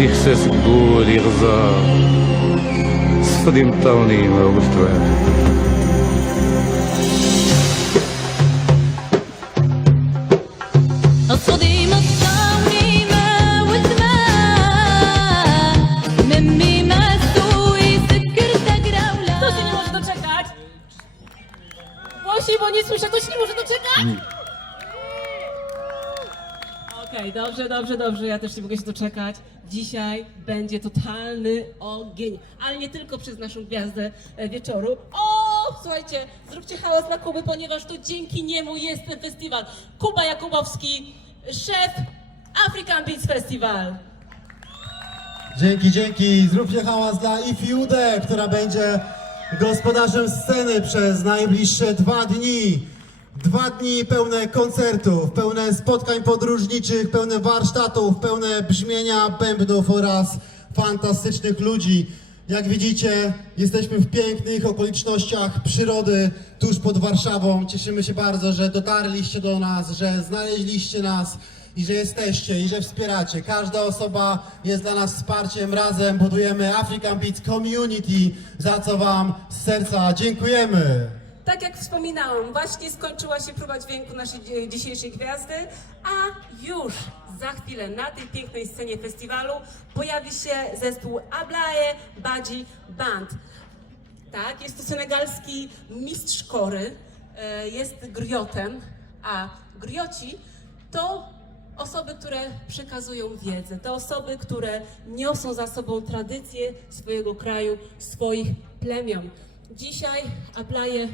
إحساس قبول يغزى صفدي مطاوني ما وقفتوها الصديم الصميمة والزمان ممي ما تسوي سكر تقرا Kto się nie może doczekać? Głosi, bo nie słyszę, ktoś nie może doczekać? Okej, dobrze, dobrze, dobrze, ja też nie mogę się doczekać. Dzisiaj będzie totalny ogień, ale nie tylko przez naszą gwiazdę e, wieczoru. O, słuchajcie, zróbcie hałas dla Kuby, ponieważ to dzięki niemu jest ten festiwal. Kuba Jakubowski, szef African Beats Festival. Dzięki, dzięki. Zróbcie hałas dla Ifiude, która będzie gospodarzem sceny przez najbliższe dwa dni. Dwa dni pełne koncertów, pełne spotkań podróżniczych, pełne warsztatów, pełne brzmienia bębnów oraz fantastycznych ludzi. Jak widzicie, jesteśmy w pięknych okolicznościach przyrody tuż pod Warszawą. Cieszymy się bardzo, że dotarliście do nas, że znaleźliście nas i że jesteście i że wspieracie. Każda osoba jest dla nas wsparciem. Razem budujemy African Beats Community, za co Wam z serca dziękujemy. Tak jak wspominałam, właśnie skończyła się próba dźwięku naszej dzisiejszej gwiazdy, a już za chwilę na tej pięknej scenie festiwalu pojawi się zespół Ablaye Badzi Band. Tak, jest to senegalski mistrz kory, e, jest griotem, a grioci to osoby, które przekazują wiedzę, to osoby, które niosą za sobą tradycje swojego kraju, swoich plemion. Dzisiaj Ablaye e,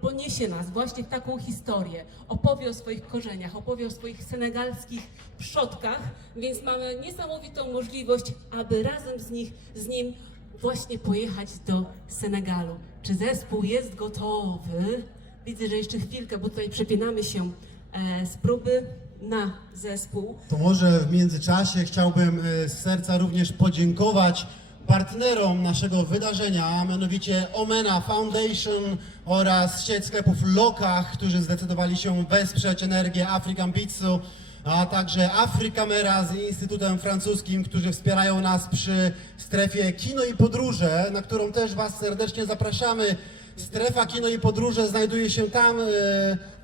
poniesie nas właśnie w taką historię, opowie o swoich korzeniach, opowie o swoich senegalskich przodkach, więc mamy niesamowitą możliwość, aby razem z, nich, z nim właśnie pojechać do Senegalu. Czy zespół jest gotowy? Widzę, że jeszcze chwilkę, bo tutaj przepinamy się e, z próby na zespół. To może w międzyczasie chciałbym e, z serca również podziękować partnerom naszego wydarzenia, a mianowicie Omena Foundation oraz sieć sklepów Lokach, którzy zdecydowali się wesprzeć energię African Beatsu, a także Afrikamera z Instytutem Francuskim, którzy wspierają nas przy strefie Kino i Podróże, na którą też Was serdecznie zapraszamy. Strefa Kino i Podróże znajduje się tam e,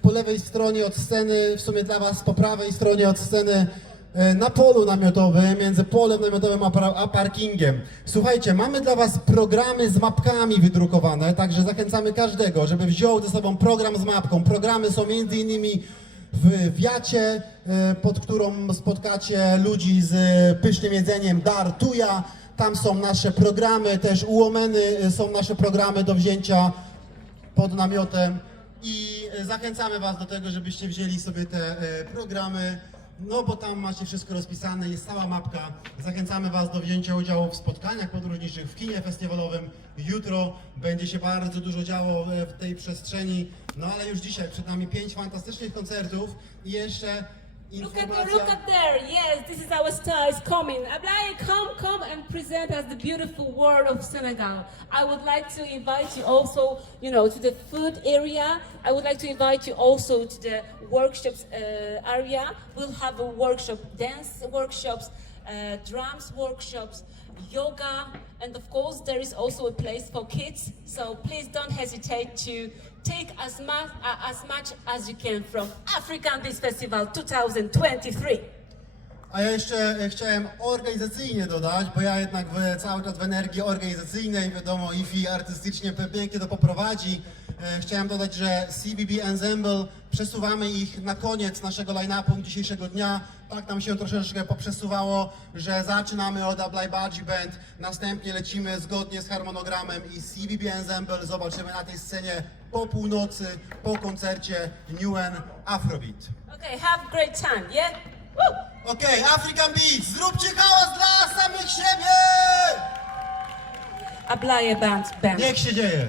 po lewej stronie od sceny, w sumie dla Was po prawej stronie od sceny na polu namiotowym, między polem namiotowym a, parkingiem. Słuchajcie, mamy dla Was programy z mapkami wydrukowane, także zachęcamy każdego, żeby wziął ze sobą program z mapką. Programy są między innymi w Wiacie, e, pod którą spotkacie ludzi z pysznym jedzeniem Dar Tuja. Tam są nasze programy, też u Omeny e, są nasze programy do wzięcia pod namiotem i e, zachęcamy Was do tego, żebyście wzięli sobie te e, programy, no bo tam macie wszystko rozpisane, jest cała mapka. Zachęcamy Was do wzięcia udziału w spotkaniach podróżniczych, w kinie festiwalowym. Jutro będzie się bardzo dużo działo e, w tej przestrzeni, no ale już dzisiaj przed nami pięć fantastycznych koncertów i jeszcze Look at there, look at there. Yes, this is our star is coming. Ablaye, come, come and present us the beautiful world of Senegal. I would like to invite you also, you know, to the food area. I would like to invite you also to the workshops uh, area. We'll have a workshop, dance workshops, uh, drums workshops, yoga, and of course there is also a place for kids. So please don't hesitate to take as much uh, as much as you can from African Beats Festival 2023. A ja jeszcze e, chciałem organizacyjnie dodać, bo ja jednak w, cały czas w energii organizacyjnej, wiadomo, IFI artystycznie pięknie to poprowadzi. E, chciałem dodać, że CBB Ensemble przesuwamy ich na koniec naszego line-upu dzisiejszego dnia. Tak nam się troszeczkę poprzesuwało, że zaczynamy od Ablai Badzi Band, następnie lecimy zgodnie z harmonogramem i CBB Ensemble zobaczymy na tej scenie po północy, po koncercie Newen Afrobeat. Okay, have a great time, yeah? Woo! Okej, African Beats, zróbcie hałas dla samych siebie! Ablaye Band Band. Niech się dzieje.